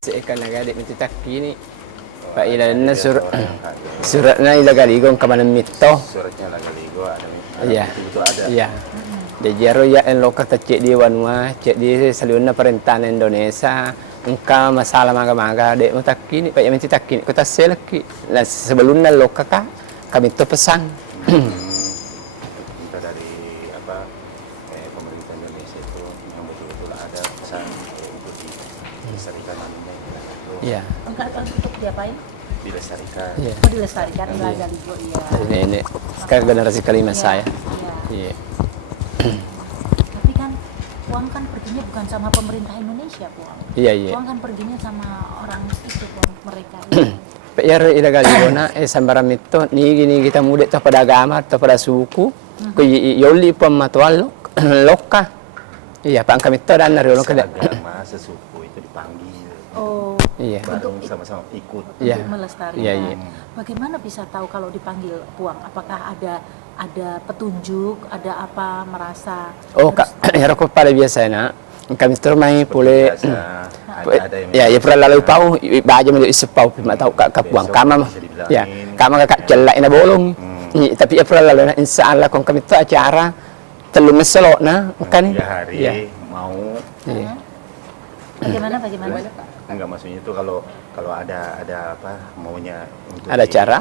Sekarang agak minta takini Pak Ilan suratnya ilagaligo ang kamanan mito. Suratnya ilagaligo ada Iya. itu ada. Iya. De jaro ya en lokal cek di wanwa, cek di saluna perintahan Indonesia. Engkau masalah maga-maga dek mau takini Pak ya minta takini kota selaki. Lah sebelumnya lokal kami itu pesan. Minta dari pemerintah Indonesia itu yang betul-betul ada pesan untuk dilestarikan anunya itu. Iya. Enggak untuk diapain? Dilestarikan. Iya. Oh, dilestarikan ilagaligo iya. Ini sekarang generasi kelima saya. Iya. Iya. Tapi kan Puang kan perginya bukan sama pemerintah Indonesia, Puang. Iya, iya. Puang kan perginya sama orang itu, Puang, mereka. Pero ilagaligo na sambaram ito ni gini kita muda to pada agama to pada suku ko yoli po matual loka iya pang kami to dan nario kada Agama sesuku itu dipanggil. Oh, iya Bareng sama-sama ikut. Iya. untuk melestarikan. Iya, iya. Bagaimana bisa tahu kalau dipanggil Puang? Apakah ada petunjuk, ada apa merasa oh kak ya ko pada biasa na kami to mai pule Ada yang ya ya pernah lalu pau baja mo isepau pi tahu kak kapuang kama ya kama kakak celak ina bolong tapi ya pernah lalu na insyaallah kong kami to acara telu meselo na kan 3 hari iya mau. iya bagaimana? Enggak, maksudnya itu kalau ada apa maunya untuk Ada acara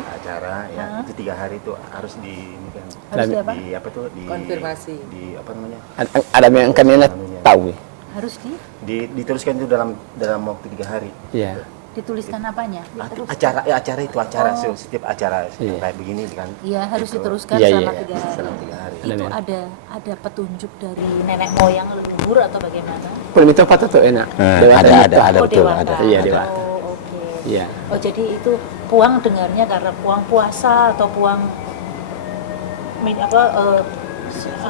ya itu 3 hari itu harus di ini kan Harus di apa? di apa tuh di Konfirmasi. di apa namanya ada yang kami na tahu Harus dituliskan itu dalam waktu 3 hari. iya dituliskan apanya? Acara itu acara Oh. setiap acara Iya. kayak begini kan. Iya, harus Gitu. diteruskan Iya, selama iya. 3 hari. Selama 3 hari. Itu ada petunjuk dari nenek moyang leluhur atau bagaimana? Pun itu apa tuh enak Ada Oh, betul dewata. ada. Iya, dewata. Oh, oke. iya Oh, jadi itu Puang dengarnya karena Puang puasa atau Puang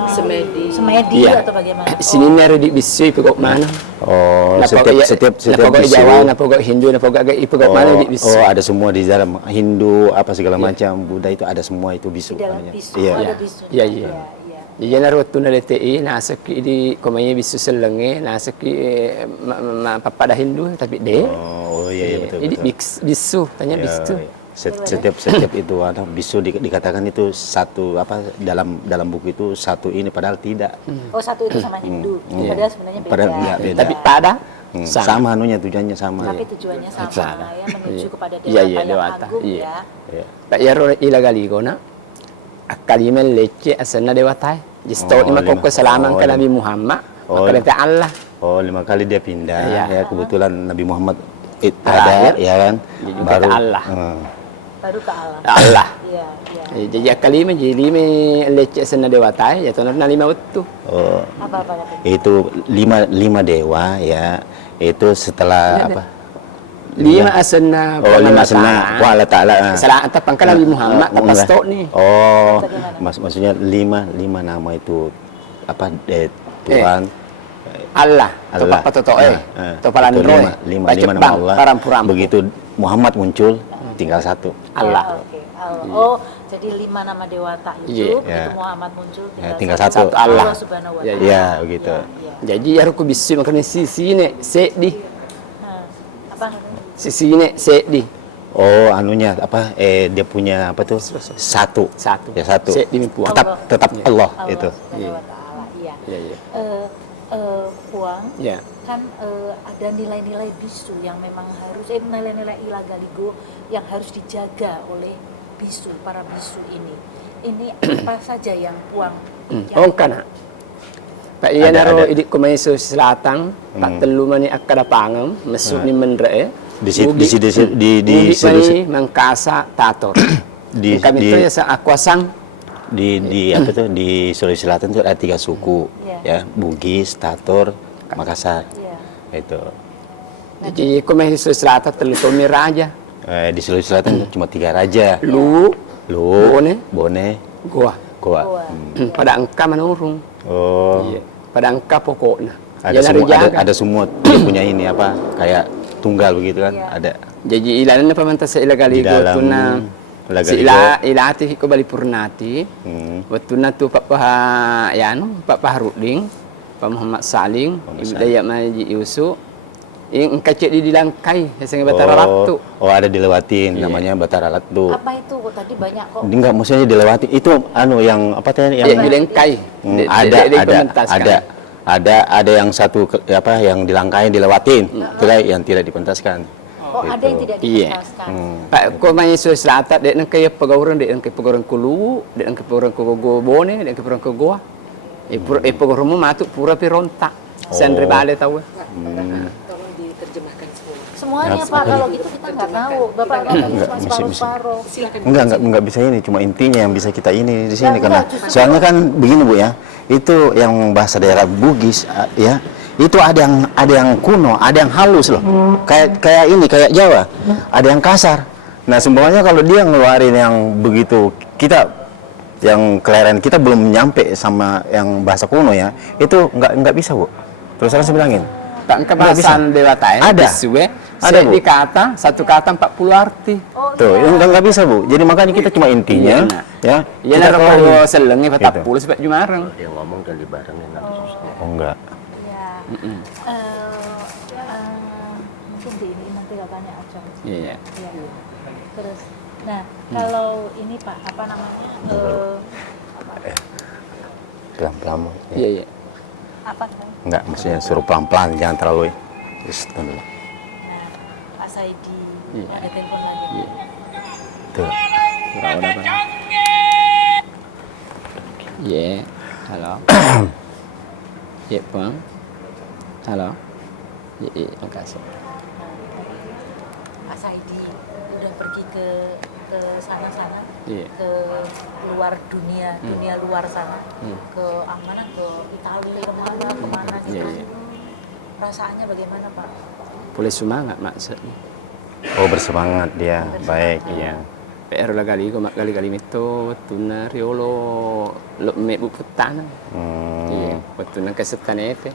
Semedi. Iya. atau bagaimana? sini nero di bisui pegok mana Oh, setiap Jawa na pegok Hindu na pegok pegok mana di bisui Oh, ada semua di dalam Hindu apa segala macam Buddha itu ada semua itu bisu Di dalam namanya. bisu Iya. ada bisu. Iya, iya. Iya. Jadi na rotu na LTI na saki di komanya bisu selenge na saki papada Hindu tapi de Oh, iya betul. jadi bisu tanya Ya, bisu setiap itu ada bisu dikatakan itu satu apa dalam buku itu satu ini padahal tidak. Oh, satu itu sama Hindu. Iya. Padahal sebenarnya beda. Padahal enggak beda. tapi pada Sama anunya tujuannya sama. Tapi tujuannya sama Sama. ya, menuju kepada dewata Iya, iya, yang dewata. agung Iya. ya. Ya. Pak Yaro ilagaligo na akalime lece asana dewata jisto Oh, lima lima. koko salaman Oh, ke lima. Nabi Muhammad Oh, maka Allah Oh, 5 kali dia pindah Iya. ya kebetulan Nabi Muhammad Terakhir. ada ya kan Jadi kata Allah. Baru ke alam. Allah Iya, iya. jadi akalime jadi lime lece asana dewata ya tonar na lima utu Oh, Apa-apa itu lima dewa ya itu setelah apa lima asana Oh, 5 asana wa Allah taala salah atap pangkal Nabi Muhammad Oh, atas enggak. tok nih Oh, Bagaimana? maksudnya lima nama itu apa Tuhan Allah Allah. topak totoe topalan Itu roy lima nama Allah. Begitu Muhammad muncul tinggal satu. Allah. Ya, oke. Allah. Oh, jadi 5 nama dewata itu Iya. begitu Ya. Muhammad muncul Tinggal satu. satu. Allah. Subhanahu wa Ya, ta'ala. Iya, begitu. Iya. jadi ya aku bisu makanya sisi ini sedih Nah, apa? sisi ini sedih Oh, anunya apa? Dia punya apa tuh? Satu. satu Ya satu. sedih puang Tetap Allah Allah itu. Subhanahu wa ta'ala. Iya. iya iya Puang, ya kan ada nilai-nilai bisu yang memang harus nilai-nilai ilagaligo yang harus dijaga oleh bisu, para bisu ini. Ini apa saja yang Puang oh kana Pak iya Ada- naro ada. idik kumai Sulawesi Selatan Pak telu mani akada pangam mesuk ni mendre Di mangkasa tator di kami di itu ya sa akuasang di apa tuh di Sulawesi Selatan itu ada 3 suku Iya. ya, Bugis, Tator, Makassar. Iya. Itu. jadi kumai Sulawesi Selatan telu tomi raja Di Sulawesi Selatan cuma 3 raja. lu Lu, Bone. Goa. goa Goa. pada angka manurung Oh. iya pada angka pokoknya Ada semua dia punya ini apa kayak tunggal begitu kan? Iya. Ada jadi ilanan pa man ta sa ilagaligo Di dalam tuna Ilagaligo. si ilati ko bali purnati Hmm. waktu na tu Pak Pak Paharuding Pak Muhammad Saling Ibu Dayak Maji Yusuf Yang kecil di Langkai, yang Batara Latu. Oh, ada dilewatin namanya Batara Latu. Apa itu kok tadi banyak kok? Enggak, maksudnya dilewati. Itu yang apa tadi yang Di Langkai. ada yang satu yang di Langkai dilewatin. Itu yang tidak dipentaskan. Oh, ada yang tidak Iya. dipentaskan. Pak, kau main Sulawesi Selatan, dek nang kaya pegawuran, dek nang kaya pegawuran Kulu, dek nang kaya pegawuran Kogo Bone, dek nang kaya pegawuran Kogoa. Pegawuran mu matuk pura pirontak. Sandri bale tahu. Tolong diterjemahkan semua. Semuanya Pak, kalau gitu kita nggak tahu. Bapak cuma separuh-separuh. Silakan. Enggak bisa ini, cuma intinya yang bisa kita ini di sini Ya, karena enggak, justru- soalnya kan begini Bu ya. Itu yang bahasa daerah Bugis ya. Itu ada yang kuno, ada yang halus loh. Kayak Jawa. Ada yang kasar. Nah, semuanya kalau dia ngeluarin yang begitu kita yang kelahiran kita belum nyampe sama yang bahasa kuno ya. Itu nggak bisa, Bu. Terus saya bilangin. Tak kebahasan Dewata Ada. Ada, Bu. Di kata, satu kata 40 arti. Oh, Tuh, iya. nggak bisa, Bu. Jadi makanya kita cuma intinya Iya, ya. Ya kita nak kelarin. kalau selengi Gitu. 40 sebab jumarang. Dia ngomong dan dibarengin nanti susah. Oh, enggak. Ya. Mungkin di ini nanti katanya aja. Iya. Ya. Terus, nah kalau ini Pak, apa namanya? Pelan-pelan. Bu. Iya, iya. Apa kan? Enggak, maksudnya suruh pelan-pelan, jangan terlalu. Terus dulu. Nah, Pak Saidi, Iya. ada telepon lagi. Tuh. Kurang udah apa? Iya. Halo. Iya, Bang. Halo. Iya, makasih. Pak Saidi udah pergi ke sana-sana, Iya. ke luar dunia, dunia luar sana, Hmm. ke mana, ke Italia, kemana Iya, gitu. iya. Perasaannya bagaimana Pak? Boleh semangat maksudnya. Oh, bersemangat dia. Baik, iya. PR lah kali ko kali itu tuna riolo lo me buputana. Iya, betuna kesetan itu.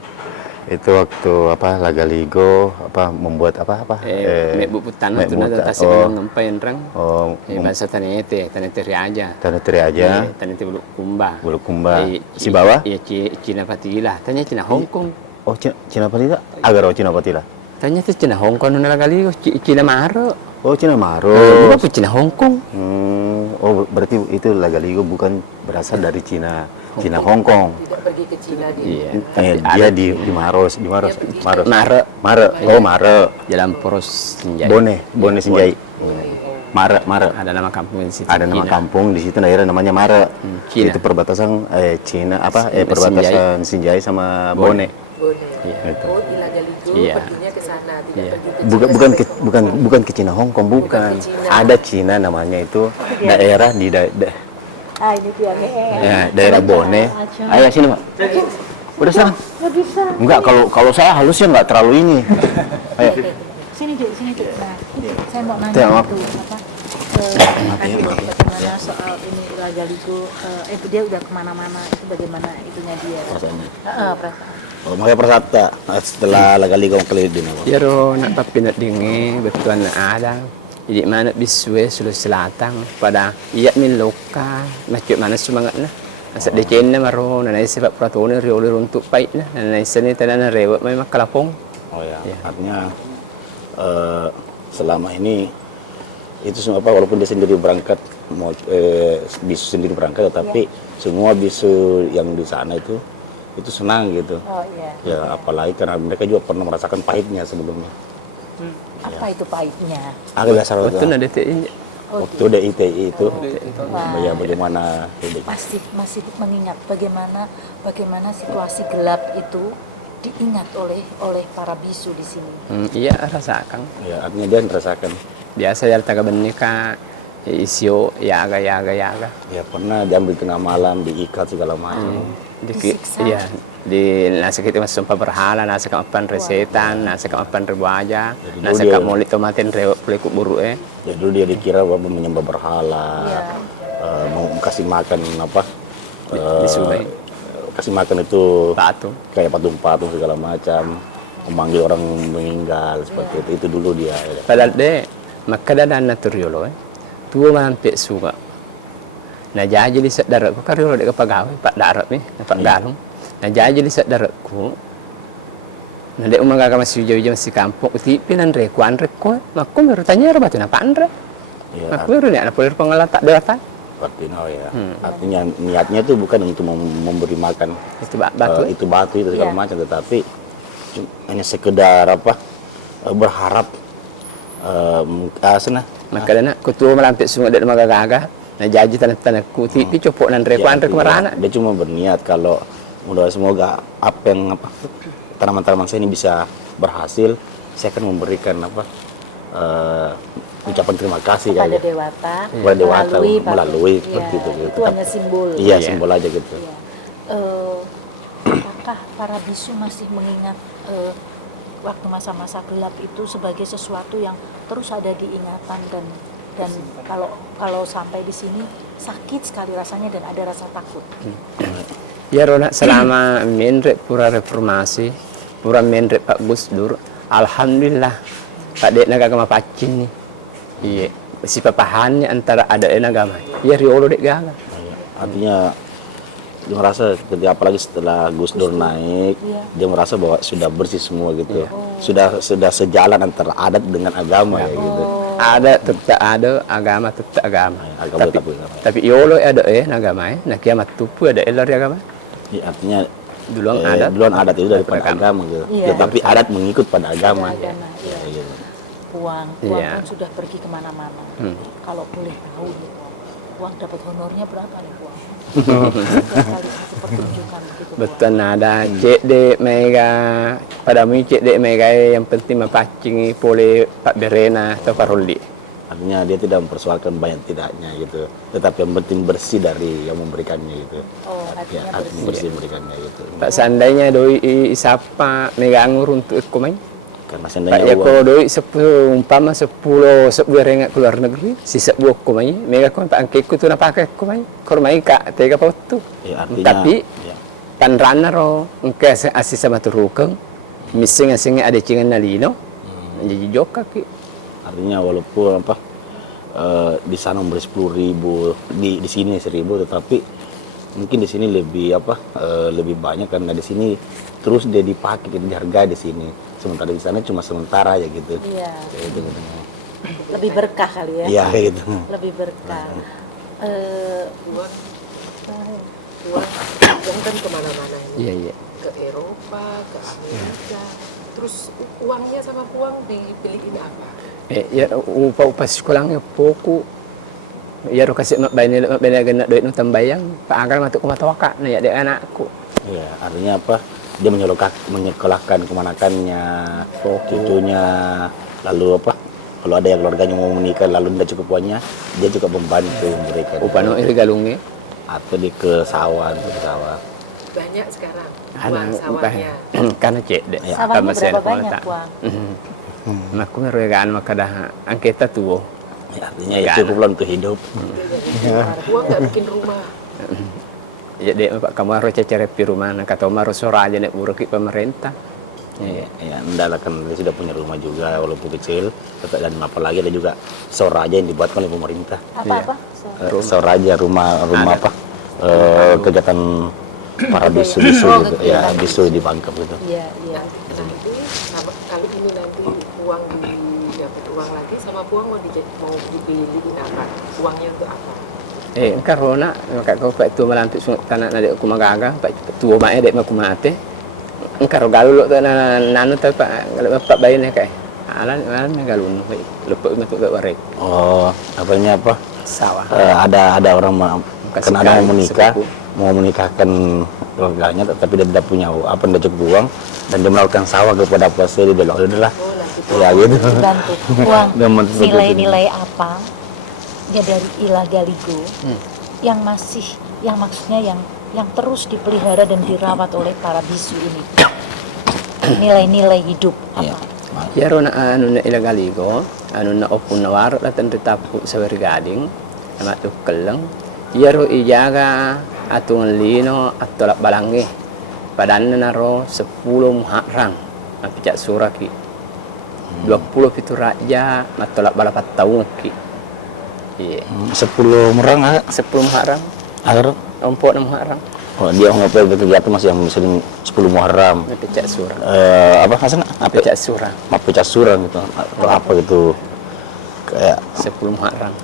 Itu waktu apa Lagaligo membuat apa? Me buputana me tuna buta- tasi oh. ngampain rang. Oh, Bahasa tanete aja. Tanah Teri aja. Tanete bulu kumba. Bulukumba. Si bawah? Iya, Cina Patila. Tanya Cina Hong Kong. Oh, Cina Patila? Agar Cina Patila. Tanya tuh Cina Hong Kong nuna kali Cina Maro. Oh, Cina Maro. Bukan Cina Hong Kong. Oh, berarti itu Lagaligo bukan berasal dari Cina Hong Kong. Tidak pergi ke Cina dia. Iya. Dia di Maros. Maro. Oh, Maro. Jalan Poros Senjai. Bone Sinjai. Mare. Ada nama kampung di situ. Ada nama Cina. kampung di situ daerah namanya Mare. Cina. Itu perbatasan Cina perbatasan Sinjai sama Bone. Boleh. Iya. Gitu. Oh, di Lagaligo Iya. perginya ke sana, tidak Iya. pergi ke Cina. Bukan ke Cina Hong Kong, bukan. ke Cina. Ada Cina namanya itu daerah di Ini dia nih. ya, daerah Bone. Ayo sini, Pak. Udah sana. Enggak, kalau saya halusnya enggak terlalu ini. Ayo. Sini Dek. Nah, saya mau nanya Maaf. itu bagaimana soal ini Lagaligo, dia udah kemana-mana, itu bagaimana itunya dia? Perasaannya. Perasaan. Oh, makanya persata setelah Lagaligo kelilin apa? Ya ro nak papinat dingi betuan na ada. Jadi mana biswe Sulawesi Selatan pada iya min loka macam mana semangat na. Asa de China maro na nai sebab peraturan riole untuk pait na nai seni tanah rewet memang kalapong. Oh ya, Ya. artinya selama ini itu semua apa walaupun dia sendiri berangkat bisu sendiri berangkat tetapi semua bisu yang di sana itu senang gitu. Oh iya. Ya apalagi karena mereka juga pernah merasakan pahitnya sebelumnya. Apa itu pahitnya? Agak dasar Betul na DTI. waktu DITI itu ya bagaimana hidup. Masih mengingat bagaimana situasi gelap itu diingat oleh para bisu di sini. Iya rasakan. Ya artinya dia merasakan. Biasa ya taga benika isio yaga. Ya pernah diambil tengah malam diikat segala macam. Disiksa. Iya, di nasa kita masuk sumpah berhala, nasa kamapan resetan, nasa kamapan ribuaja, nasa dia- kamulit tomatin rewet pelikuk buru Ya dulu dia dikira bahwa menyembah berhala, Iya. mau kasih makan apa? Di sungai. Kasih makan itu Batu. kayak patung-patung segala macam, memanggil orang meninggal seperti itu. Itu dulu dia. Ya. Padahal deh, maka dah naturiolo tua mampir suka. Nah jadi di darat ko kariolo dek pagawe pak darat ni, pak galung. Nah jadi di darat ko Nah, dek umaga masih hijau-hijau masih kampung, utipi nan rekuan rekuan. Maku baru tanya batu napa andre. Ya, Maku baru nih anak polir pengelola tak dewata. seperti ya. Artinya niatnya itu bukan untuk memberi makan Itu batu. itu batu itu segala Iya. macam, tetapi hanya sekedar berharap sana. Maka dana kutu melantik sungai dek magaga. Nah jaji tanah-tanah utipi copok nan rekuan Ya, rekumaranak. dia cuma berniat kalau semoga apa yang tanaman-tanaman saya ini bisa berhasil, saya akan memberikan ucapan terima kasih Kepada kayaknya. Dewata, Kepada Dewata, melalui Iya, seperti itu, gitu. Itu hanya simbol. Iya, Iya. simbol aja gitu. Iya. Apakah para bisu masih mengingat waktu masa-masa gelap itu sebagai sesuatu yang terus ada di ingatan dan kalau sampai di sini sakit sekali rasanya dan ada rasa takut. Ya Rona selama menrek pura reformasi, pura menrek Pak Gus Dur, alhamdulillah Pak Dek nagama pacin nih. Iya, si papahannya antara ada nagama. Ya riolo dek gaga. Artinya dia merasa ketika apalagi setelah Gus Dur naik, Iya. dia merasa bahwa sudah bersih semua gitu. Sudah sejalan antara adat dengan agama ya gitu. Ada tetap ada agama tetap agama. Agama Tapi tetap agama. tapi yolo ada nagama nah kiamat tupu ada elar agama. Ya, artinya Duluan adat. duluan adat itu daripada agama gitu. Iya. Ya, tapi adat mengikut pada agama. Pada agama, iya. Ya, gitu. Puang Iya. kan sudah pergi kemana-mana. Kalau boleh tahu nih Puang dapat honornya berapa nih Puang? Kali satu pertunjukan begitu Puang. Betul ada cek dek mega pada mi cek dek mega yang penting memancing boleh Pak Berena atau Pak Ruli. Artinya dia tidak mempersoalkan banyak tidaknya gitu. Tetapi yang penting bersih dari yang memberikannya gitu. Oh, Ya, hatinya artinya bersih. bersih memberikannya gitu. Pak seandainya doi siapa mega anggur untuk ikut main. Karena Pak seandainya ya kalau doi 10 umpama 10 rengat keluar negeri sisa buah ko main mega ko Pak angke ku tu na pakai ko main kor main ka tega pautu. ya, artinya Tapi ya, tan rana ro engke asih sama turukeng mising asing ada cingan nalino. Jadi joka ki. artinya walaupun di sana memberi 10.000, di sini 1.000, tetapi mungkin di sini lebih banyak karena di sini terus dia dipakai, dia dihargai di sini. Sementara di sana cuma sementara aja gitu. Iya. Kayak gitu. Lebih berkah kali ya. Iya kayak gitu. Lebih berkah. Uang kan kemana-mana ini, Iya iya. ke Eropa, ke Amerika. Terus uangnya sama Puang dibeliin apa? Ya upa sekolahnya poku. Ya ro kasih mak bayar gena duit nu tambayang. Pak anggal matuk ku matawaka na ya dek anakku. Iya, artinya dia menyekolahkan kemanakannya, cucunya, lalu kalau ada yang keluarganya mau menikah lalu tidak cukup uangnya, dia juga membantu memberikan. Upano iri galunge. Atau di ke sawah, Banyak sekarang Ada uang sawahnya. karena cek dek. Ya. Sawahnya berapa banyak Puang? Aku merupakan makadah angketa tuh. Ya, artinya ya cukuplah untuk hidup. Puang nggak bikin rumah. Ya dek Pak kamu harus cari pi rumah nak kata Omar sora aja nek buruk pemerintah. Ya, enggak lah, kan dia sudah punya rumah juga walaupun kecil, dan apalagi ada juga Soraja yang dibuatkan oleh pemerintah. Apa-apa? Soraja rumah Ada. kegiatan para bisu-bisu Oh, gitu. kegiatan Ya, bisu di Bangka gitu. Iya, iya. Nanti kalau ini nanti Puang dapat uang lagi sama Puang mau dibeliin apa? Uangnya untuk apa? Karena kak kau pak tu melantik sungai tanah nade aku magaga, pak tu mak dek mak mate. Karo galu lo tu nanu tu pak kalau bapak bayi ni kai. Alan galun, lupa untuk ke warek. Oh, apa? Sawah. Ada orang Kasih karena ada kain, mau menikah, sepupu. mau menikahkan keluarganya, tapi dia tidak punya tidak cukup uang, dan dia menawarkan sawah kepada puasa dia bilang udahlah, Oh, nanti ya gitu. Dibantu. Puang, Dia membantu nilai-nilai apa ya dari Ila Galigo yang maksudnya yang terus dipelihara dan dirawat oleh para bisu ini? Nilai-nilai hidup Iya. apa? Ya rona anu na ilagaligo, anu na opun na warot latan ritapu sa gading, nama tu keleng. Ya ro ijaga atung lino at tolak balangi. Padan na ro 10 muharram. Napijak suraki. 20 pitu raja matolak balapat taung ki. Iya. 10 merang 10 muharram, agar 4 muharram. Oh, dia ngapain kegiatan masih yang sering 10 Muharram. Pecah surah. Apa maksudnya? Apa? Pecah surah. Pecah surah gitu. Atau apa gitu. Kayak 10 Muharram.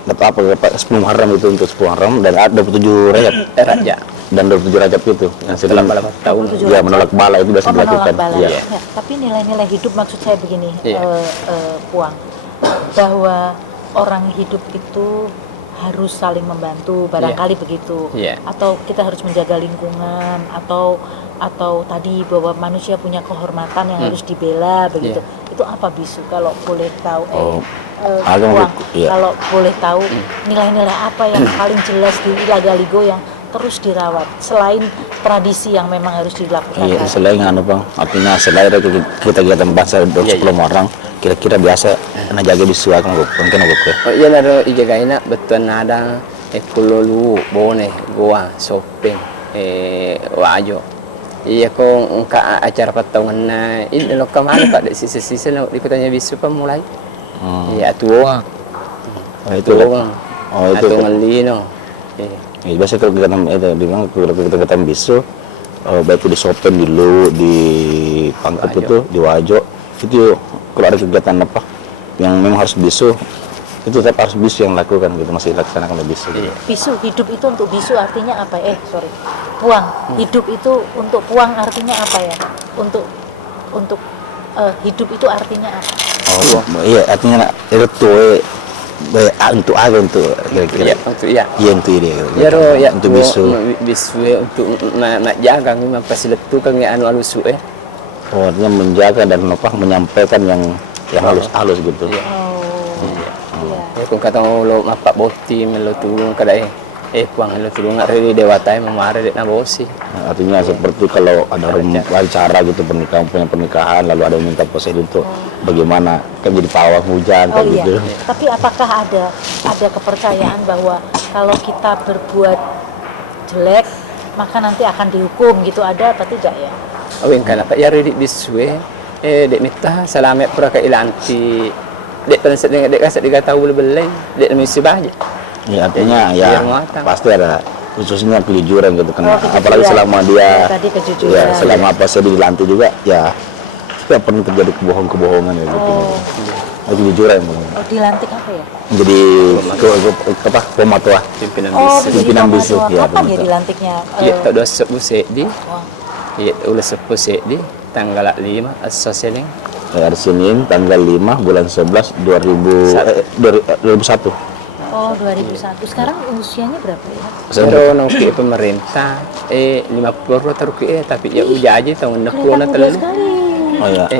atau apa 10 Muharram itu untuk 10 Muharram dan ada 27 Rajab. Raja. Dan 27 Rajab itu yang sering Setelah berapa tahun. ya menolak bala itu biasa menolak dilakukan. bala. Iya. Ya, tapi nilai-nilai hidup maksud saya begini, Iya. Puang, bahwa orang hidup itu harus saling membantu, barangkali begitu, Iya. atau kita harus menjaga lingkungan, atau tadi bahwa manusia punya kehormatan yang harus dibela, begitu. Itu apa bisu kalau boleh tahu? agak Puang, iya. kalau boleh tahu nilai-nilai apa yang paling jelas di Ilagaligo yang terus dirawat selain tradisi yang memang harus dilakukan? Iya, tadi? selain anu bang, artinya selain dari kegiatan bangsa 10 orang, kira-kira biasa na jaga bisu akan mungkin gue. Oh iya naro ijagaina betul nada kulolu bone goa shopping wajo. Iya ko ka acara patungan na ini lo kemana pak di sisa-sisa lo ikutnya bisu mulai. Iya tua. Itu Tua. oh itu Atau ngelino. ya, biasa kalau kegiatan itu di mana kegiatan bisu baik itu di shopping dulu di Pangkep Wajo. itu di Wajo itu kalau ada kegiatan apa yang memang harus bisu itu tetap harus bisu yang lakukan gitu, masih laksanakan bisu gitu. Bisu, hidup itu untuk bisu artinya apa? Sorry, puang. Hidup itu untuk puang artinya apa ya? Untuk hidup itu artinya apa? Oh iya, artinya itu tuh untuk apa untuk kira-kira Iya untuk iya. iya untuk ini gitu. Ya ro ya untuk bisu. bisu untuk jaga ngi pasiletu kang anu alusu Oh, artinya menjaga dan apa menyampaikan yang halus-halus gitu. Iya. Iya. Kung kata lo mapak boti melo tulung kada puang lo tulung ngare dewata memare dek na bosi. Nah, artinya seperti kalau ada acara gitu pernikahan lalu ada yang minta posedi itu bagaimana kan jadi pawang hujan Oh kayak iya. gitu. Tapi apakah ada kepercayaan bahwa kalau kita berbuat jelek maka nanti akan dihukum gitu, ada apa tidak ya? Awin kana pak ya redik biswe dek mitah salamet pura ka ilanti dek penset dengan dek kasat 3 tahun lebih dek misi banyak. Ya artinya Biar ya matang. pasti ada khususnya kejujuran gitu kan. Oh, kejujuran. Apalagi selama dia Ya, tadi kejujuran. ya selama posedi dilantik juga ya tidak pernah terjadi kebohongan ya gitu. Oh, Kejujuran dilantik apa ya? jadi apa pematua Pimpinan Oh, bisu. Pimpinan jadi bisu, pematua. ya, Kapan ya pematua. dilantiknya? Iya tak ada sepuse di Wah. iya ulah sepuse di tanggal 5 asoseleng hari Senin tanggal 5 bulan 11 2001. Oh, 2001. Sekarang usianya berapa ya? Pero nang ki pemerintah 50 taruh ki tapi ya uja aja tahun 60 Kelihatan na muda terlalu. sekali. Oh ya.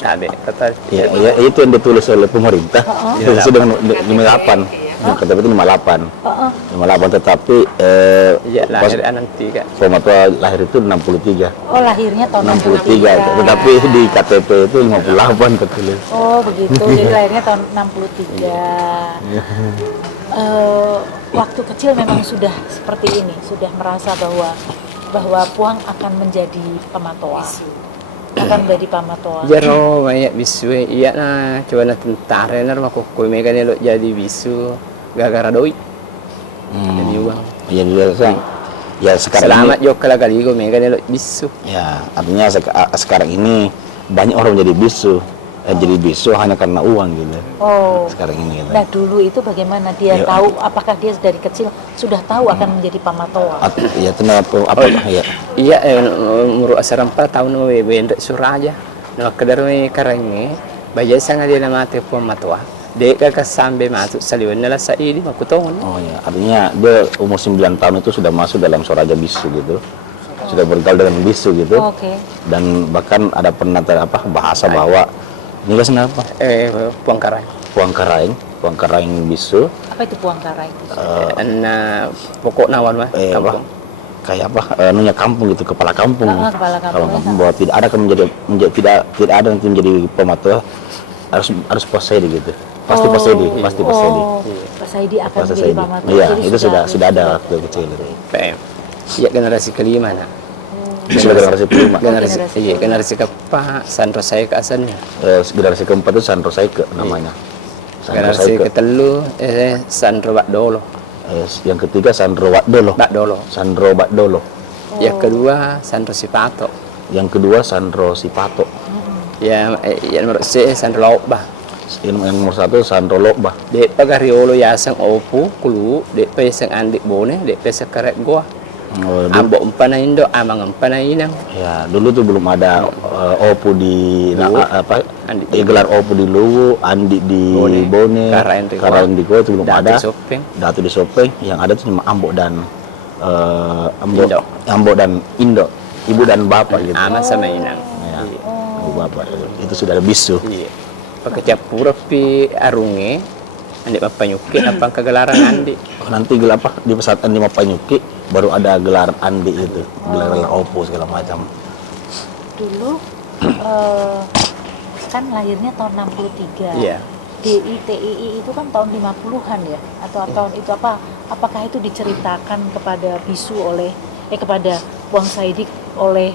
Tade kata Ya, itu yang ditulis oleh pemerintah. Itu sudah 58. Kata itu 58. Heeh. 58 tetapi ya pas lahir nanti kak. pematua lahir itu 63. Oh, lahirnya tahun 63 tetapi di KTP itu 58 tertulis. Oh, begitu. Jadi lahirnya tahun 63. Waktu kecil memang sudah seperti ini, sudah merasa bahwa Puang akan menjadi pamatoa. Akan menjadi pamatoa. Jaro banyak bisu iya na coba na tentara na mako ko mega lo jadi bisu gara-gara doi. Jadi uang. Ya biasa. Ya sekarang Selamat ini, jo kala kali go mega lo bisu. ya artinya sekarang ini banyak orang jadi bisu. Jadi bisu hanya karena uang gitu. Oh. Sekarang ini gitu. Nah, dulu itu bagaimana dia Ya. tahu, apakah dia dari kecil sudah tahu akan menjadi pamatoa? Ya kenapa apa ya? Iya muru asar 4 tahun we bendek suraja. No kadar we karange baya sanga dia na mate po matwa. Dek ka sambe masuk saliwan nala sa idi makutongon. Oh ya, artinya dia umur 9 tahun itu sudah masuk dalam Soraja Bisu gitu. Sudah bergaul dengan bisu gitu. Oke. Dan bahkan ada pernah bahasa bahwa ini kan apa? Puang karai. Puang Karaing bisu. Apa itu Puang Karai? Na pokok nawan mah Apa? kampung. Kayak apa? Nunya kampung gitu, kepala kampung. Kepala kampung. Bahwa tidak ada kan menjadi tidak ada nanti menjadi pematua harus posedi gitu. Pasti posedi. Oh, Pak Saidi akan Pas menjadi posedi. pamatoa. Iya, Jadi itu sudah ada waktu kecil itu. PM. Iya generasi kelima na. Sudah generasi kelima. Generasi generasi iya kelima. generasi keempat Sandro saya ke asalnya. Generasi keempat itu Sandro Saike namanya. Sandro Generasi Saike. ketelu Sandro Bakdolo. Yang ketiga Sandro Bakdolo. Bakdolo. Sandro Bakdolo. Yang kedua Sandro Sipato. Yang kedua Sandro Sipato. Yang nomor C Sandro Lobba. Yang nomor 1 Sandro Lobba. Dek pagariolo yasang opu kulu, dek pa yasang andik bone, dek pa sa karek gua. Oh, Ambo empana indo, amang empana inang. ya dulu tuh belum ada Oppo di Andi gelar Oppo di Luwu, Andi di Bone, Karaen di Ko itu belum ada. Sopeng. Datu di Sopeng, yang ada tuh cuma Ambo dan Indo. Ambo dan Indo, ibu dan bapak gitu. Aman sama inang. Ya, ibu bapak itu sudah ada bisu. Iya. Pagkacapura pi arunge, andi papanyuki apang kegelaran andi. Nanti gelar apa di pesantren di Mapanyuki baru ada gelar Andi itu, gelar Oppo segala macam. Dulu kan lahirnya tahun 63. Iya. DITII itu kan tahun 50-an ya, atau tahun itu apakah itu diceritakan kepada bisu kepada Puang Saidik oleh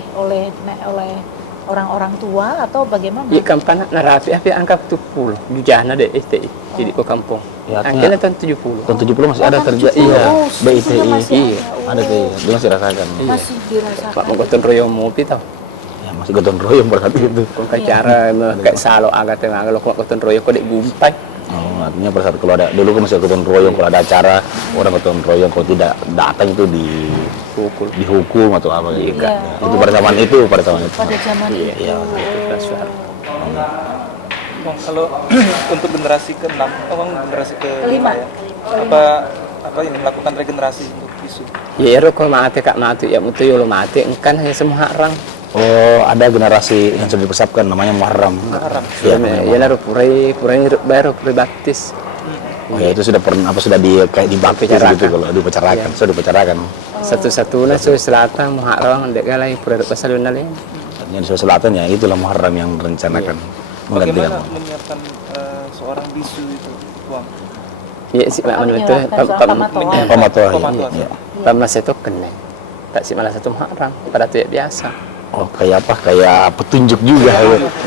orang-orang tua atau bagaimana? Iya kampana narapi api angka 70 jujana deh itu jadi ke kampung. Ya, Angkanya tahun 70. Tahun 70 masih ada kerja 70. iya, Oh, DITI. masih Iya, ada tuh. Dia masih rasakan. Masih dirasakan. Pak menggoton royong mopi tau. Ya, masih gotong royong pada saat itu. Kung kacara kayak salo agak tengah kalau gotong royong kok dek gumpai. Oh, artinya pada saat kalau ada dulu kan masih gotong royong, kalau ada acara orang gotong royong, kalau tidak datang itu dihukum atau apa gitu. Iya. Ya, itu pada zaman itu. Pada zaman itu. Iya. Bang, kalau untuk generasi ke-6, Bang, generasi Kelima. ke-5 ya, apa ini melakukan regenerasi untuk bisu? Ya ero ko mati kak mati ya mutu yo lo mati engkan hanya semua orang. Oh, ada generasi yang sudah dipersiapkan namanya Muharram. Muharram. Ya namanya ya naruh purai baru purai baptis. Oh, ya itu sudah pernah sudah kayak dibaptis gitu kalau dipecarakan, sudah dipecarakan. Satu-satunya Sulawesi Selatan Muharram ndek galai purai pasal nalin. Artinya di Sulawesi Selatan ya itulah Muharram yang merencanakan menggantikan. Bagaimana menyiapkan seorang bisu itu, Bang? Ya si mak itu Pematoa. Pematoa. Ya. pamas itu kena. Tak si malah satu Muharram pada tu biasa. Oh, kayak apa? Kayak petunjuk juga.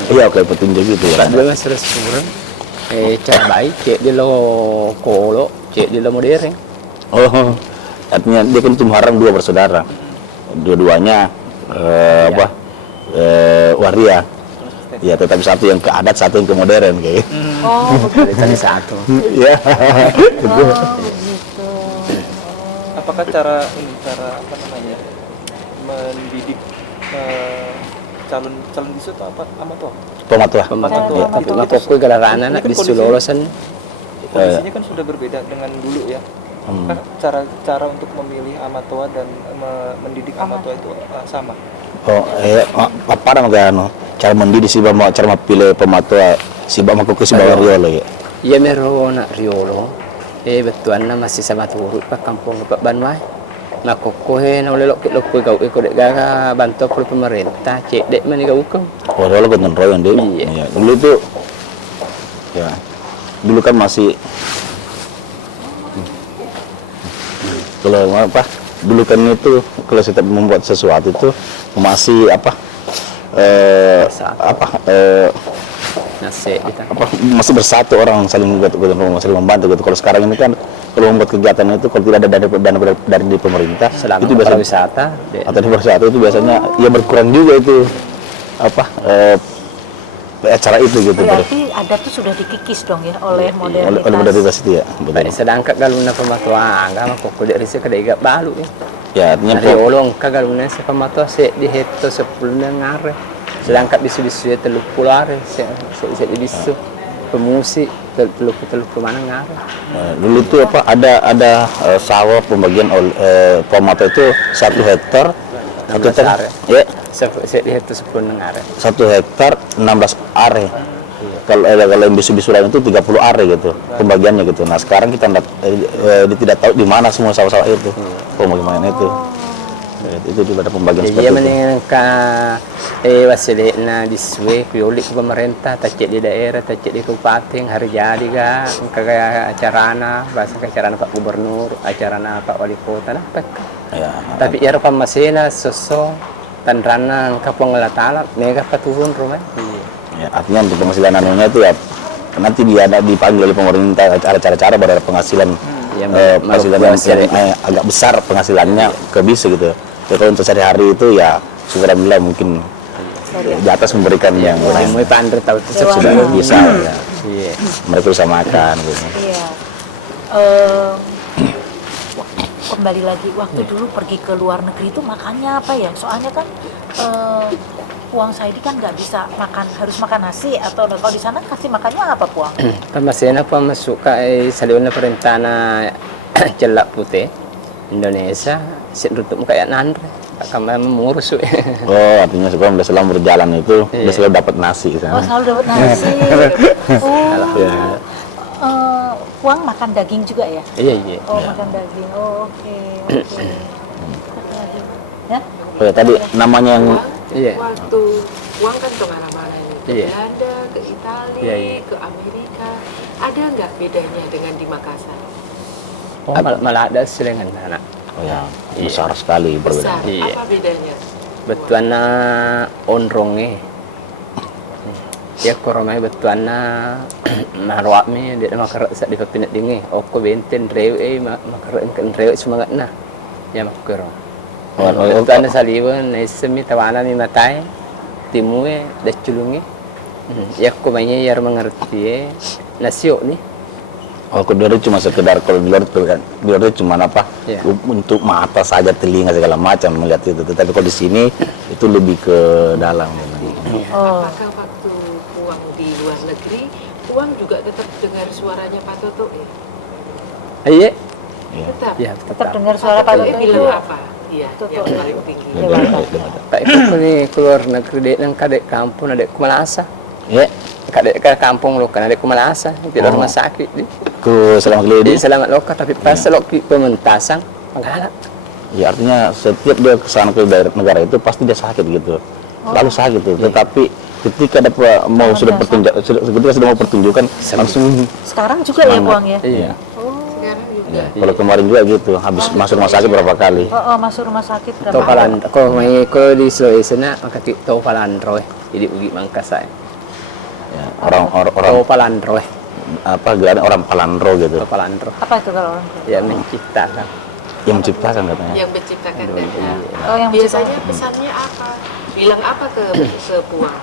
Iya, kayak petunjuk gitu ya. Dua mas surun. Cara baik cek dia lo kolo, cek dia lo modern. Oh, artinya dia kan itu Muharram dua bersaudara. Dua-duanya waria. Ya, tetapi satu yang ke adat, satu yang ke modern kayak. Oh, Tadi satu. Iya. begitu. Apakah cara apa namanya mendidik calon bisu atau apa amatua? Pematoa. Pematoa. Tapi ngapokuy galaranan nak di Sulolosan. Kondisinya kan sudah berbeda dengan dulu ya. Apakah cara untuk memilih amatua dan mendidik amatua itu sama? Oh, apa namanya ano? Cara mendidik si bama, cara pilih pematoa si bama kuku si bawa riolo ya. Iya meron nak riolo. Betuan na masih sama turut pak kampung pak Banwai. Nakokohe na ulelok lokoi kau ikut dek gaga bantu oleh pemerintah cek dek mana kau kau. Oh, dulu gotong royong deh. Iya. Ya, dulu tuh ya. Dulu kan masih kalau apa? Dulu kan itu kalau kita membuat sesuatu itu masih Nasi kita. masih bersatu orang saling gotong royong, saling membantu gitu. Kalau sekarang ini kan kalau membuat kegiatan itu kalau tidak ada dana dari pemerintah Selama itu biasanya wisata atau di wisata itu biasanya ya berkurang juga itu acara itu gitu. Berarti adat itu sudah dikikis dong ya oleh modernitas. Oleh modernitas itu ya, betul. Sedangkan galuna pematua agama kok dek risa kedai gak balu ya. Ya, artinya Riolong kagaluna sa pematua se diheto 10 ngare. Sedangkan bisu-bisu ya 30 are se bisu pemusik 30 mana ngare. dulu tuh ada sawah pembagian pematoa itu 1 hektar. 1 hektar. Ya, Se diheto 10 ngare. 1 hektar 16 are. Kalau yang bisu-bisu lain itu 30 are gitu pembagiannya gitu. Nah sekarang kita tidak tahu di mana semua sawah-sawah itu pembagian itu. Itu juga ada pembagian seperti Iya itu. mendingan ka wasile na diswe kuyuli ke pemerintah tacek di daerah tacek di kabupaten hari jadi ga kagaya acarana bahasa acarana Pak Gubernur acarana Pak Wali Kota nah Ya, tapi ya pamasena soso tanrana kapong latala mega paturun rumah. ya, artinya untuk penghasilan anunya itu ya nanti dia dipanggil oleh pemerintah cara-cara baru ada penghasilan Ya, penghasilan yang agak besar penghasilannya ke bisa gitu. Tapi kalau untuk sehari-hari itu ya alhamdulillah mungkin di atas memberikan yang lain. Mau Pak Andre tahu itu Dewasa. Sudah bisa ya. Iya. Mereka bisa makan gitu. Iya. Kembali lagi waktu dulu pergi ke luar negeri itu makannya apa ya? Soalnya kan Puang Saidi kan nggak bisa makan, harus makan nasi atau kalau di sana kasih makannya apa Puang? Kan masih apa masuk ke saliun na perintana celak putih Indonesia untuk kayak nandre akan mengurus. Oh, artinya sekarang udah selama berjalan itu Iya. udah selalu dapat nasi di Oh sana. selalu dapat nasi. Ya. Puang makan daging juga ya? Iya iya. Oh makan daging. Oh oke. Apa lagi? Ya? Oh ya tadi namanya yang Iya. Waktu uang kan kemana-mana nih, ke Iya. Belanda, ke Italia, Iya, iya. ke Amerika. Ada nggak bedanya dengan di Makassar? Oh, malah ada selengan anak. oh ya Iya. besar sekali Besar. perbedaan. Iya. Apa bedanya? Betuan na onronge. Ya koromai betuan na marwak mi dia makarak sa di papinet dingi. Oko benten rewe makarak kan rewe semangat na. Ya makero. Betuan na saliwan na isemi tawana mi matai. Timue da culungi. Ya ko mainnya yar mengerti nasio ni. Oh, kedua itu cuma sekedar kalau di luar itu kan, di luar itu cuma apa? Iya. Untuk mata saja, telinga segala macam melihat itu. Tetapi kalau di sini itu lebih ke dalam. Oh. Apakah waktu uang di luar negeri, uang juga tetap dengar suaranya Pak Toto ya? Iya. Iya. Tetap. Ya, Tetap dengar suara Pak Toto Toto bilang itu. apa? Iya, Toto. yang paling tinggi. Pak Eko ni keluar negeri dek nang kadek kampung adek kumalasa. Ya, Kadek ke kampung lo kan adek kumalasa di rumah sakit di. ke selama Di keledi. selamat lokal tapi pas loki pementasan menggalak. Ya artinya setiap dia kesana ke daerah negara itu pasti dia sakit gitu, selalu sakit tuh. Tetapi ketika ada mau sudah ketika sudah mau pertunjukan langsung. Sekarang juga ya Semangat. Puang ya? Iya. Sekarang juga. Ya, kalau kemarin juga gitu, habis masuk rumah sakit berapa kali. Masuk rumah sakit berapa Tau kali? palan ko may ko di Sulawesi na makati tau palandro jadi ugi mangkasay. Ya, orang Tau palandro apa gelarnya orang Palandro gitu, tau palandro. Apa itu kalau orang tua? Ya menciptakan. yang menciptakan katanya. Yang menciptakan dan Oh yang biasanya pesannya apa? Bilang apa ke Puang?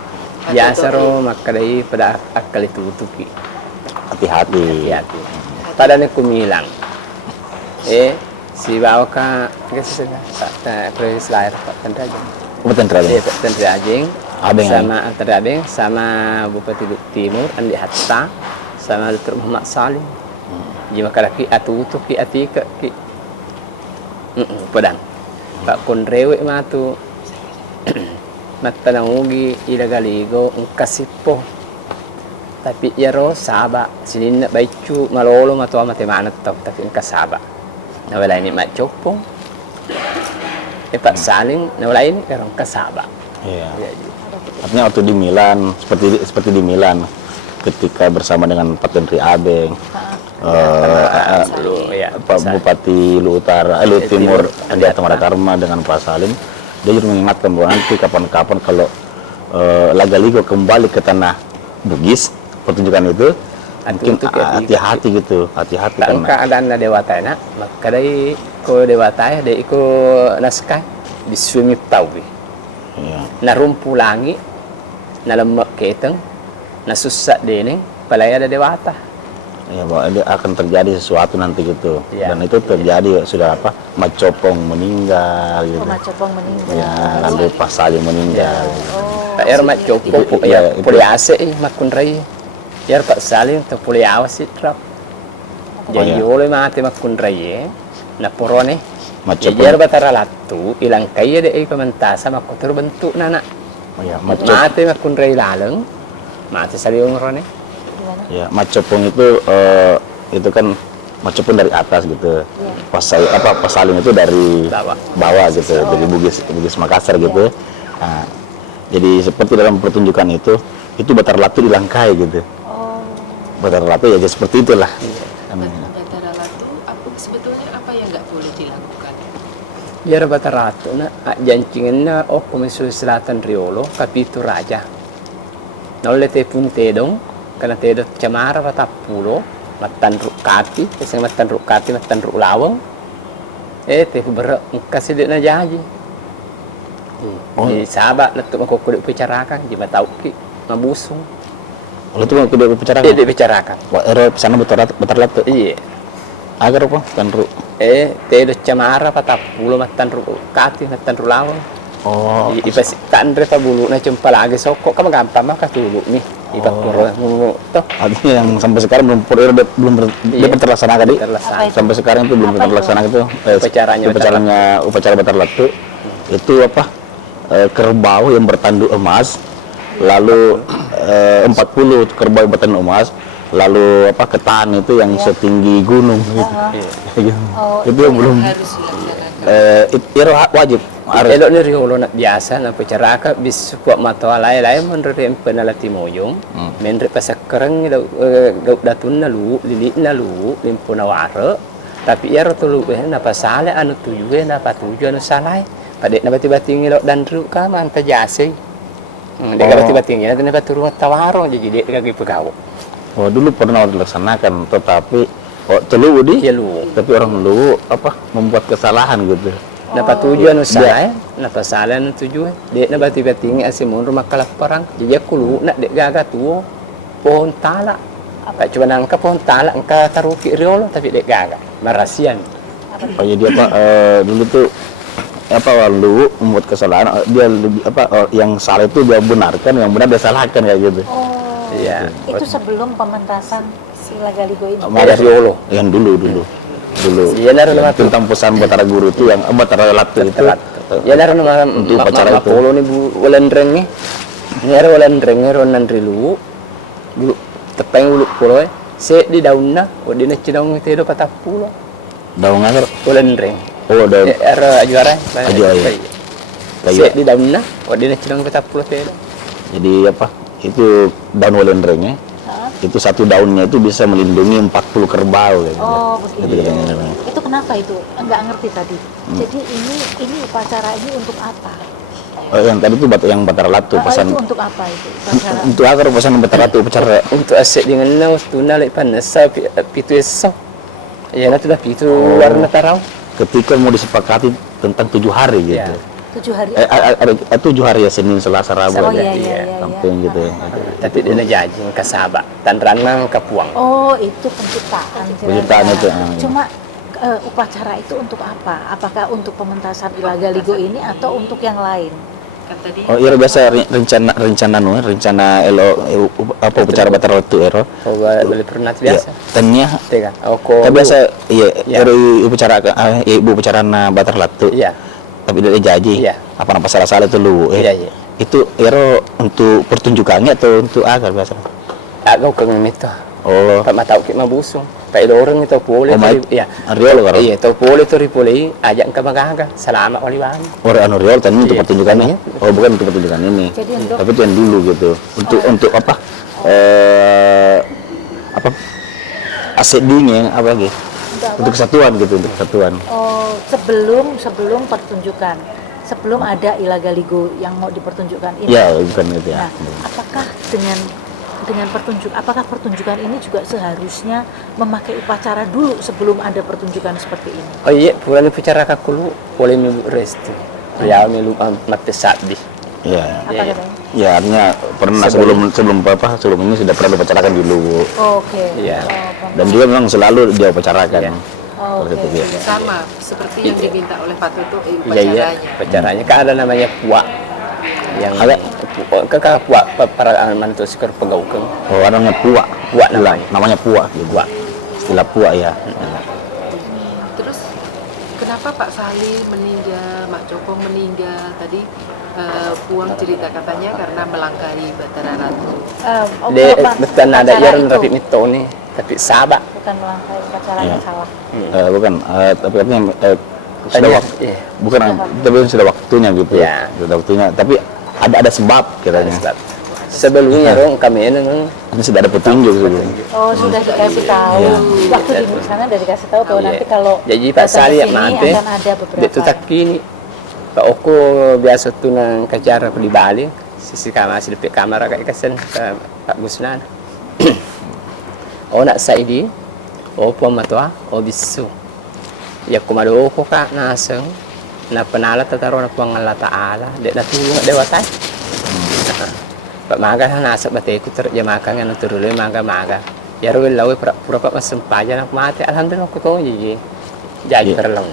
Pak Ya Toto? saro makadai pada akal itu tuki. Hati-hati. Hati-hati. Pada ni kumilang. Si bawa ka kasi sa previous lahir Pak Tendrajing. Betul Iya terus. Pak Tendrajing Abeng, sama Tendrajing sama Bupati Timur Andi Hatta sama Dr. Muhammad Salim. Jadi makalaki atu ki ati ka ki. Padang. Pak Konrewe matu matanangugi ilagaligo ang kasipo. Tapi yaro saba sinin na baichu malolo matua matemanat tapi ang kasaba. Nawala ini mak copong. Pak Saling nawala ini karang kasaba. Iya. Ya, Artinya waktu di Milan seperti di Milan ketika bersama dengan Pak Tentri Abeng, dulu ya. Pak Bupati Lu Utara, Lu Timur, Andi Atamara Karma dengan Pak Salim, dia juga mengingatkan bahwa nanti kapan-kapan kalau Lagaligo kembali ke tanah Bugis pertunjukan itu mungkin hati-hati gitu, hati-hati Ang karena keadaan na dewata na makadai ko dewata de iko naskay biswimip tawi. ya, Narumpu langi nalamak keteng nasusak dening palaya ada dewata. ya bahwa ini akan terjadi sesuatu nanti gitu, Iya. dan itu terjadi sudah apa, Macopong meninggal gitu, Macopong meninggal. ya, lalu Pak Salim meninggal. Pak Ermat Jopo Itu- ya itu- puli ase makun rai. Yar Pak Salim to puli awas trap. Jadi iya. oleh mati makun rai na porone. Macopong, Jadi yar batara latu ilang kaya de pemantasa makotor bentuk nana. ya, Mati makun rai laleng. Mati saliung rone. ya, Macopong itu kan Macopong dari atas gitu, Pas Salim itu dari bawah gitu, dari Bugis Makassar gitu. Nah, jadi seperti dalam pertunjukan itu Batar Latu dilangkai gitu. Batar Latu ya jadi seperti itulah. Batara Latu, sebetulnya apa yang nggak boleh dilakukan? Yar bataratu na jancingan na o komiso selatan Riolo kapito raja. Nolle te puntedong kana tedot camara patapulo matan rukati kasi matan rukati matan ruklawang te ber kasi na jaji Di sahabat letuk aku kudu bicarakan di tahu ki mabusung. Kalau itu mau kedua bicara Dia bicarakan. wah ero sana betar latu Iya. agar apa tanru Te do camara patapulo matan ru kati matan ru lawon. oh Ipas tandre pa bulu na cumpa lagi sokok kan gampang mah katulu nih. Ipas puro toh artinya yang sampai sekarang dia terlaksana tadi terlaksana. sampai sekarang itu belum terlaksana itu upacara betar latu itu apa kerbau yang bertanduk emas lalu 40 kerbau yang bertanduk emas lalu apa ketan itu yang setinggi gunung gitu. Itu yang belum itu wajib harus Elok ni riolo nak biasa na pacara ka bis kuat mata lai menre penalati moyong menre pasakereng gau datun na lu lili na lu limpo na ware tapi ia rotulu na pasale anu tuju na patuju anu salai pada na bati-bati ngilok dan ru ka manta jase dia bati-bati ngilok na baturu tawaro jadi dia kaki pegawai. oh dulu pernah dilaksanakan tetapi celu di Ya lu tapi orang dulu apa membuat kesalahan gitu na patuju anu salai na pasale anu tuju dia na bati-bati ngi asimun rumah kalaparang jadi aku lu nak dek gaga tuo pohon talak tak cuma nangka pohon talak angka taruki riolo tapi dek gaga marasian. oh jadi apa dulu tuh apa lalu membuat kesalahan dia lebih apa yang salah itu dia benarkan yang benar dia salahkan kayak gitu Iya. Itu sebelum pementasan Sila Galigo ini. Ada riolo. yang dulu Iya naruh nama tu. tentang pesan Batara Guru itu yang Batara Latu itu Ya naruh nama Untuk upacara itu. Polo ni bu walandreng ni. Ni ada walandreng ni ronan rilu. Bulu tepeng bulu polo. Se di daunna, di na cinong itu do patapulo. daun agar Walandreng. oh daun Era juara. Juara. Se di daunna, di na cinong patapulo te. jadi apa itu daun walendrengnya itu satu daunnya itu bisa melindungi 40 kerbau kayak gitu. Oh begitu. Gitu. Itu kenapa itu? Enggak ngerti tadi. Jadi ini upacara ini untuk apa? Yang tadi itu yang Batara Latu pesan Itu untuk apa itu upacara? untuk agar pesan Batara Latu upacara Untuk asyik dengan na waktu na lek panasa pitu esok. Ya na tu dah pitu warna tarau. ketika mau disepakati tentang 7 hari gitu. Ya. 7 hari. Ada 7 hari ya Senin, Selasa, Rabu Oh ada. iya iya iya. Sampai gitu ya. Tapi dia na janji ke sahabat dan ranang ke puang. Oh itu penciptaan. Penciptaan ternyata. itu, ah, iya. Cuma upacara itu untuk apa? Apakah untuk pementasan Ila Galigo ini atau untuk yang lain? Kan tadi Oh iya biasa rencana apa upacara Batara Latu ero. Oh, boleh pernah biasa. Tanya Tega. Aku kan biasa iya Ya. ero upacara ibu upacara na Batara Latu. Iya. Tapi dia janji Iya. apa salah itu lu Iya, iya. itu ero untuk pertunjukannya atau untuk agar biasa Aku keng itu. oh Pak matau ki mabusung. Pak orang itu boleh Oh, tu. Iya. Riol karo Iya, tu boleh tu ripolei ajak ke magaga. Selamat wali wali. orang Riol tadi untuk Iya. pertunjukannya Iya. oh bukan untuk pertunjukan ini Jadi untuk tapi itu yang dulu gitu untuk apa apa asedingnya apa lagi untuk kesatuan gitu untuk kesatuan oh sebelum pertunjukan, sebelum ada Ila Galigo yang mau dipertunjukkan ini. ya bukan gitu ya Nah, apakah apakah pertunjukan ini juga seharusnya memakai upacara dulu sebelum ada pertunjukan seperti ini? Oh iya, pulang bicara ke kulu boleh milu resti. Riau milu mati sabi. ya Apa Iya, katanya? ya artinya pernah sebelum ini sudah pernah dipacarakan dulu Oke. Iya. dan juga memang selalu dia upacarakan Iya. Oke. Seperti itu, ya. sama seperti yang diminta oleh Pak Tutu Iya iya. upacaranya. Pacaranya kan ada namanya puak. Yang Ada? Kakak puak para mantu seker pengaukeng. oh orangnya puak Puak namanya. namanya puak gitu. Puak. Istilah puak ya Terus kenapa Pak Salih meninggal, Mak Cokong meninggal tadi? Puang cerita katanya karena melangkahi Batara Ratu. Dia Pak, betul ada upacara yang itu rapi mito nih, tapi sahabat. bukan melangkahi upacara yang salah. bukan tapi katanya sudah Tanya, waktu iya. bukan tapi sudah waktunya gitu Iya. sudah waktunya tapi ada sebab katanya Sebab sebelumnya dong kami ini ini sudah ada petunjuk gitu. Oh sudah dikasih tahu. Waktu di sana udah dikasih tahu bahwa Iya. nanti kalau Jadi Pak datang Salih ke sini mati, akan ada beberapa. dia tu tak kini. Pak Oko biasa tu nang kejar di Bali, sisi kamar si depan kamar kat kesen Pak Gusnan. Oh nak saidi, oh puan matua, oh bisu. Ya kumado ko ka naseng, na panala tataro na puang Allah Ta'ala dek na tulong dewa tay pak maga nasa bate ko ter jamaka nga turuloy maga ya ro lawe pura pak masempaja na mati alhamdulillah ko to jadi terlang.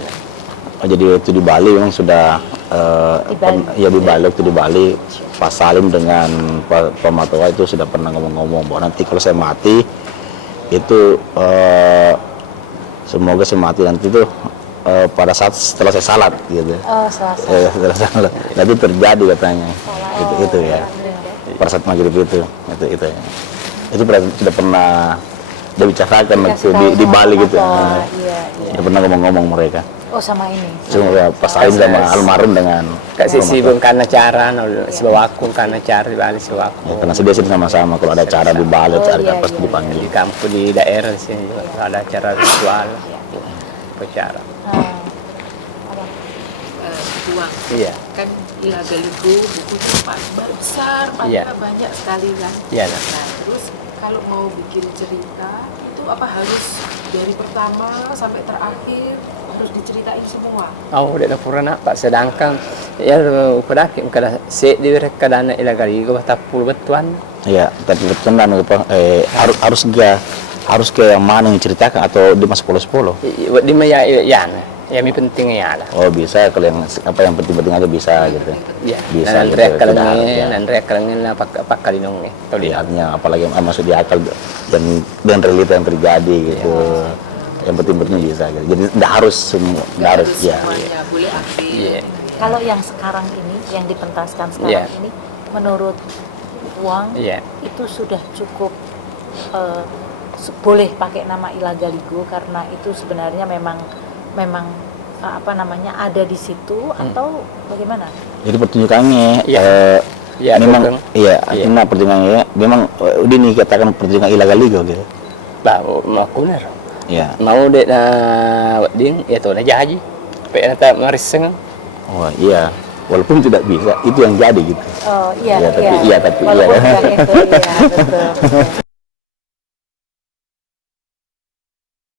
Jadi waktu di Bali memang sudah ya di Bali waktu di Bali Pak Salim dengan Pak Matoa itu sudah pernah ngomong-ngomong bahwa nanti kalau saya mati itu semoga saya mati nanti itu pada saat setelah saya salat gitu. Oh, selasa. Setelah salat. Nah, itu terjadi katanya. Itu ya. Pada saat maghrib itu ya. Itu sudah pernah dibicarakan waktu di Bali gitu. Iya. Sudah pernah ngomong-ngomong mereka. Oh, sama ini. Cuma Pak Salim sama almarhum dengan Kak sisi bung karena cara sebawaku karena cara di Bali sebawaku. ya, karena dia sini sama-sama kalau ada acara di Bali atau ada pasti dipanggil. Di kampung di daerah di sini juga kalau ada acara ritual acara. Uang. Iya. Kan Ilagaligo bukunya besar, Iya. banyak sekali kan. Iya. Nah, terus kalau mau bikin cerita itu apa harus dari pertama sampai terakhir harus diceritain semua? Oh, udah pura nak pak sedangkan ya pada kada se di kada na Ilagaligo basta puluh betuan. Iya, tapi betul kan harus ke yang mana yang ceritakan atau di mas polo-polo. Di maya ya ya mi penting ya lah. Oh bisa kalau yang apa yang penting-penting aja bisa gitu. Ya, Bisa dan gitu, rek tidak harus, kalengin, ya. dan rek kalengin lah pak kalinong nih. Tahu dia. Artinya apalagi masuk di akal dan realita yang terjadi gitu. Yang penting-penting bisa gitu. Jadi tidak harus semua, tidak harus ya. Semuanya boleh aktif. Iya. Kalau yang sekarang ini, yang dipentaskan Iya. sekarang ini, menurut Uang, Iya. itu sudah cukup boleh pakai nama Ilagaligo karena itu sebenarnya memang apa namanya ada di situ atau bagaimana? Jadi pertunjukannya Iya. Iya, memang betul. iya, Iya. artinya pertunjukannya memang udah nih katakan pertunjukan Ilagaligo gitu. Bah, mau kuner. Iya. Mau dek na ding ya tuh na jaji. Pe na ta mariseng. Oh iya, walaupun tidak bisa, itu yang jadi gitu. Oh iya, Iya, tapi iya. Walaupun bukan itu, iya betul.